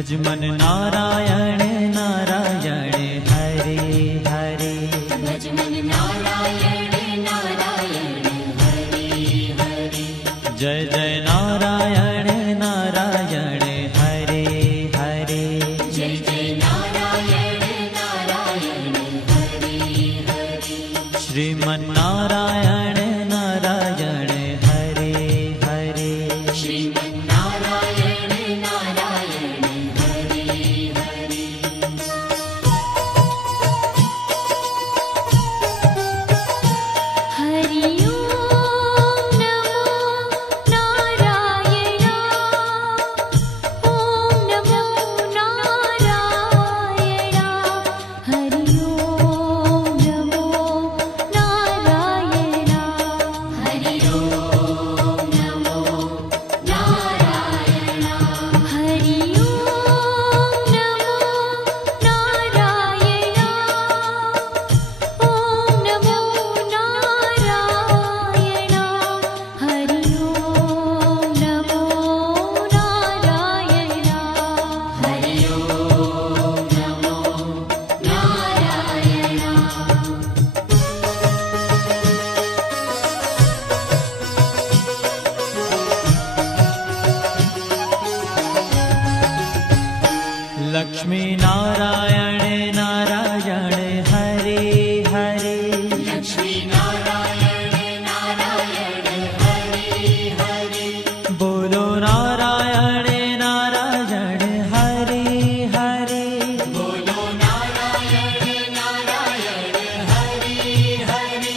भजमन नारायण नारायण हरे हरे। भजमन नारायण नारायण हरे हरे। जय जय नारायण नारायण हरे हरे। जय जय नारायण नारायण हरे हरे। श्रीमन नारायण नारायण हरे हरे। श्रीमन नारायण नारायण हरे हरे। हरि ओम नमो नारायण। ओम नमो नारायण। हरि ओम नमो नारायण। हरि ओम नमो नारायण। हरि ओम नमो नारायण। ओम नमो नारायण। हरि ओम नमो नारायण। हरि ओम नमो नारायण। लक्ष्मी नारायण नारायण हरे हरे। लक्ष्मी नारायण नारायण हरे हरे। बोलो नारायण नारायण हरे हरे। बोलो नारायण नारायण हरे हरे।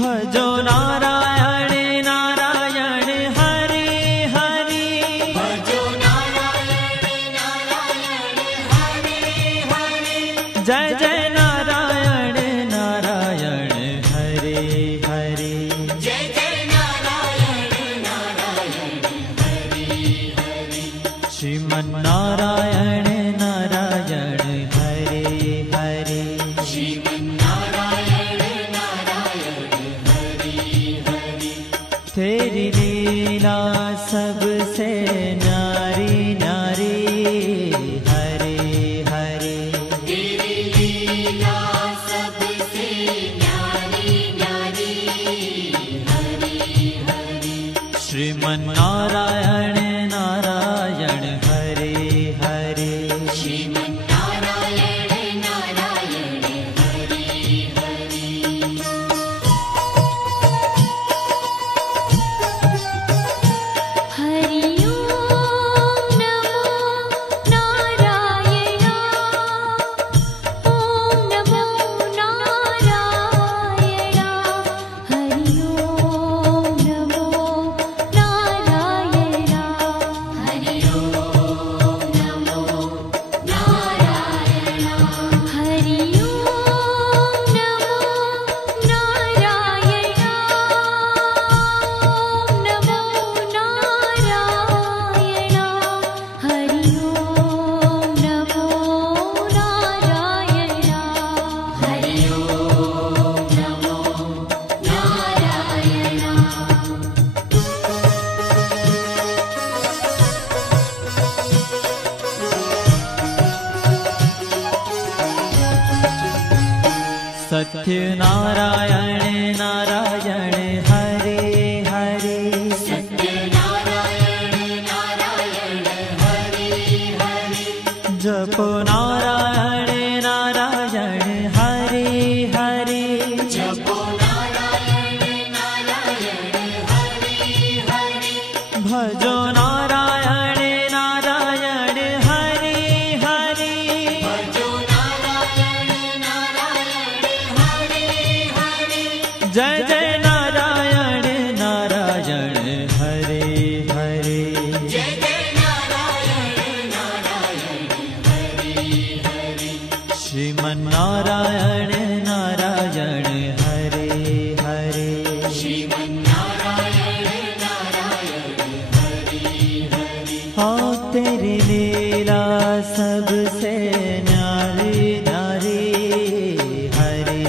भजो नारायण नारायण हरे हरे। भजो नारायण नारायण हरे हरे। जय जय नारायण नारायण हरे हरे। जय जय नारायण नारायण हरे हरे। श्रीमन नारायण नारायण हरे हरे। श्रीमन नारायण नारायण हरे हरे। तेरी लीला सबसे न्यारी न्यारी हरे हरे। तेरी लीला सबसे न्यारी न्यारी हरे हरे। श्रीमन नारायण नारायण हरे हरे। श्रीमन नारायण नारायण हरे हरे। हरि ओम नमो नारायण। ओम नमो नारायण। हरि ओम नमो नारायण। हरि ओम नमो नारायण। हरि ओम नमो नारायण। ओम नमो नारायण। हरि ओम नमो नारायण। हरि ओम नमो सत्य नारायण नारायण हरे हरे। सत्य नारायण नारायण हरे हरे। जपो नारायण नारायण हरे हरे। जपो नारायण नारायण हरे हरे। भजो नारायण नारायण हरे हरे। भजो नारायण नारायण हरे हरे। जय जय नारायण नारायण हरे हरे। जय जय नारायण नारायण हरे हरे। श्रीमन नारायण नारायण हरे हरे। श्रीमन नारायण नारायण हरे हरे। हाँ तेरी लीला सबसे न्यारी न्यारी हरे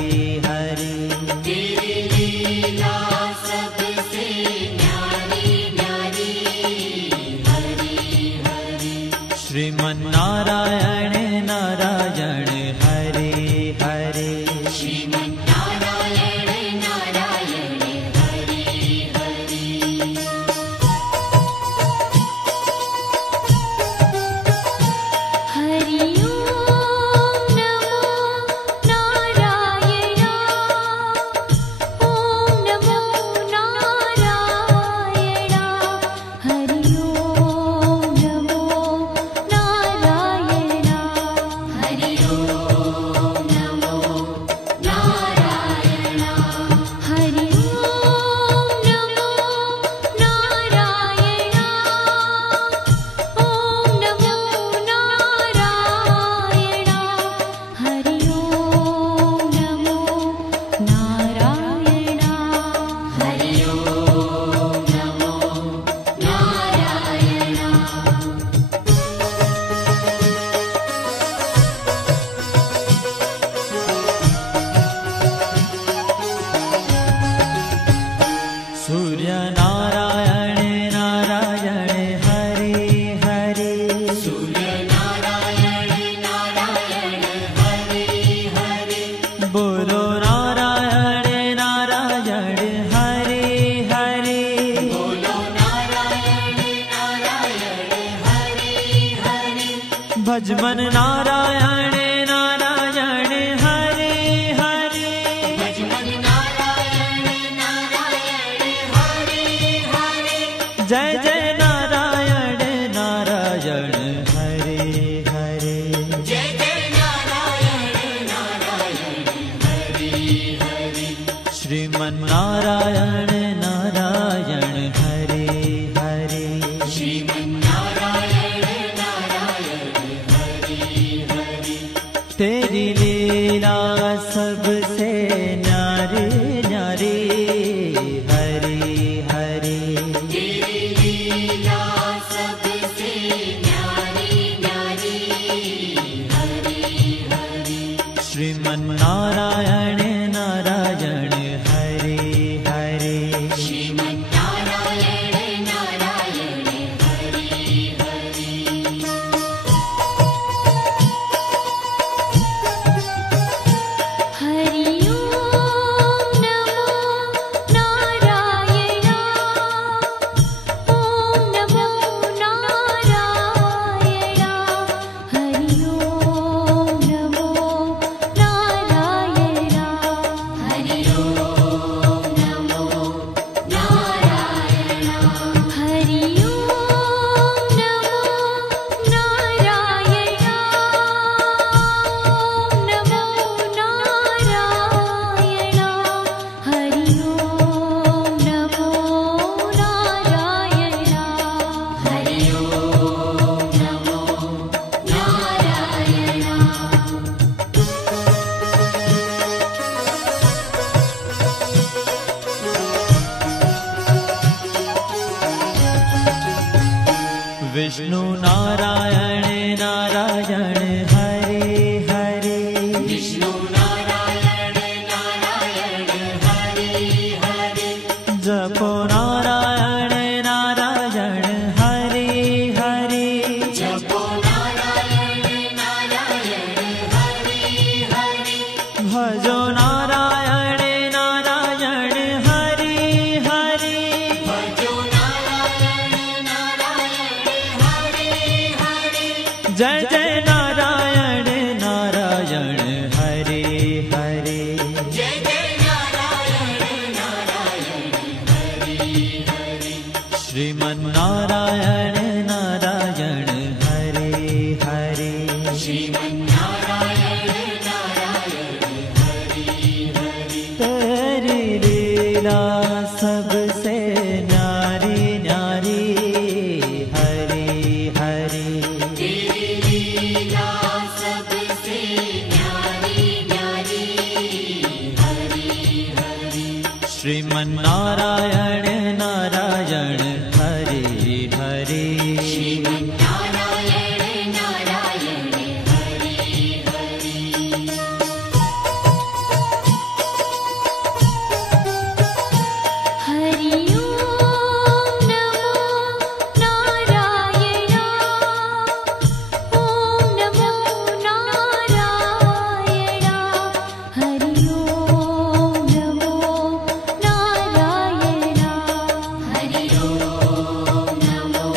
हरे। तेरी लीला सबसे न्यारी न्यारी हरे हरे। श्रीमन नारायण भज मन नारायण नारायण हरे हरे भज मन नारायण नारायण हरे हरे जय जय नारायण नारायण हरे हरे जय जय नारायण नारायण हरे हरे श्रीमन नारायण नारायण हरे हरे श्रीमन नारायण नारायण हरे हरे तेरी लीला सबसे न्यारी न्यारी हरे हरे तेरी लीला सबसे न्यारी न्यारी हरे हरे श्रीमन नारायण नारायण हरे हरे श्रीमन नारायण नारायण हरे हरे हरि ओम नमो नारायण ओम नमो नारायण हरि ओम नमो नारायण हरि ओम नमो नारायण हरि ओम नमो नारायण ओम नमो नारायण हरि ओम नमो नारायण हरि ओम नमो नारायण विष्णु नारायण नारायण हरे हरे विष्णु नारायण नारायण हरे हरे जपो नारायण नारायण हरे हरे जपो नारायण नारायण हरे हरे भजो नारायण नारायण हरे हरे भजो नारायण नारायण हरे हरे जय जय नारायण नारायण हरे हरे जय जय नारायण नारायण हरे हरे श्रीमन नारायण नारायण हरे हरे श्रीमन नारायण नारायण हरे हरे तेरी लीला सबसे न्यारी न्यारी हरे हरे तेरी लीला सबसे न्यारी न्यारी हरे हरे श्रीमन नारायण नारायण हरे हरे श्रीमन नारायण नारायण हरे हरे हरि ओम नमो नारायण ओम नमो नारायण हरि ओम नमो नारायण हरि ओम नमो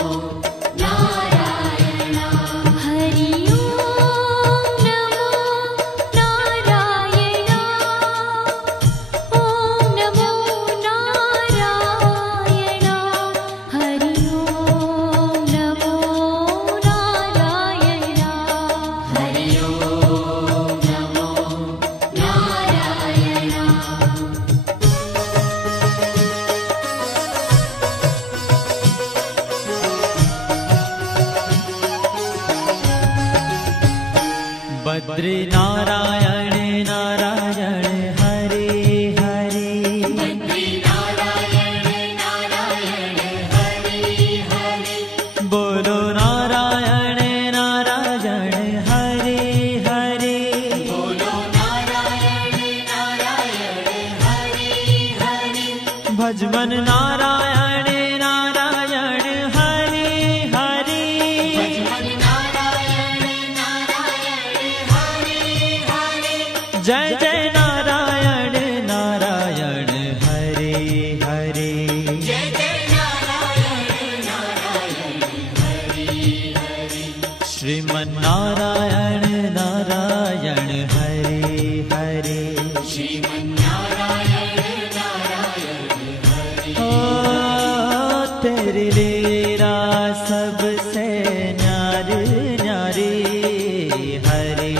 नारायण हरि ओम नमो नारायण ओम नमो नारायण हरि ओम नमो नारायण हरि ओम नमो नारायण बद्री नारायण नारायण हरे हरे बद्री नारायण नारायण हरे हरे बोलो नारायण नारायण हरे हरे बोलो नारायण नारायण हरे हरे भज मन नारायण नारायण हरे हरे भज मन नारायण नारायण हरे श्रीमन्नारायण नारायण हरे हरे श्रीमन्नारायण नारायण हरे ओ तेरी लीला सबसे न्यारी न्यारी हरे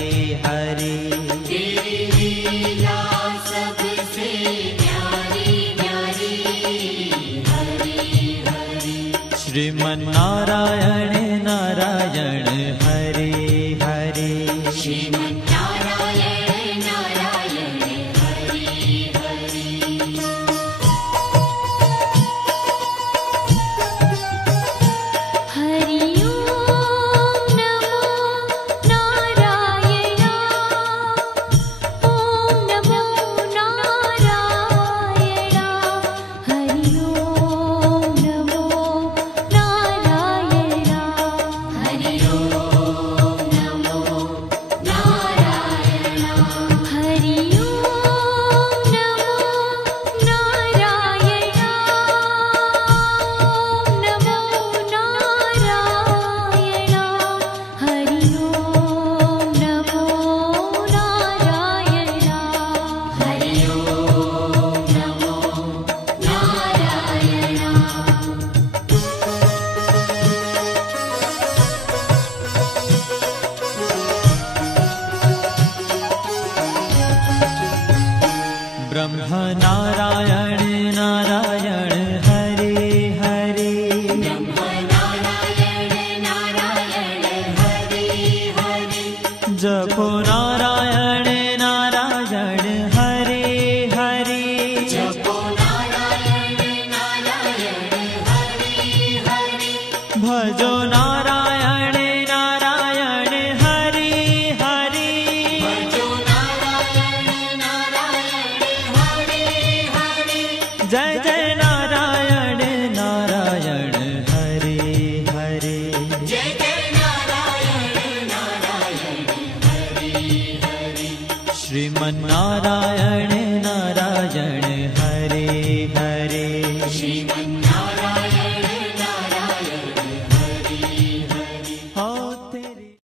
हरे तेरी लीला सबसे न्यारी न्यारी हरे हरे श्रीमन्नारायण नारायण हरे हरे श्रीमन्नारायण नारायण हरे हरे हरि ओम नमो नारायण ओम नमो नारायण हरि ओम नमो नारायण हरि ओम नमो नारायण हरि ओम नमो नारायण ओम नमो नारायण हरि ओम नमो नारायण हरि ओम नमो नारायण ब्रह्म नारायण नारायण हरे हरे नारायण नारायण हरे हरे जपो नारायण नारायण हरे हरे जपो नारायण नारायण हरे हरे भजो नारायण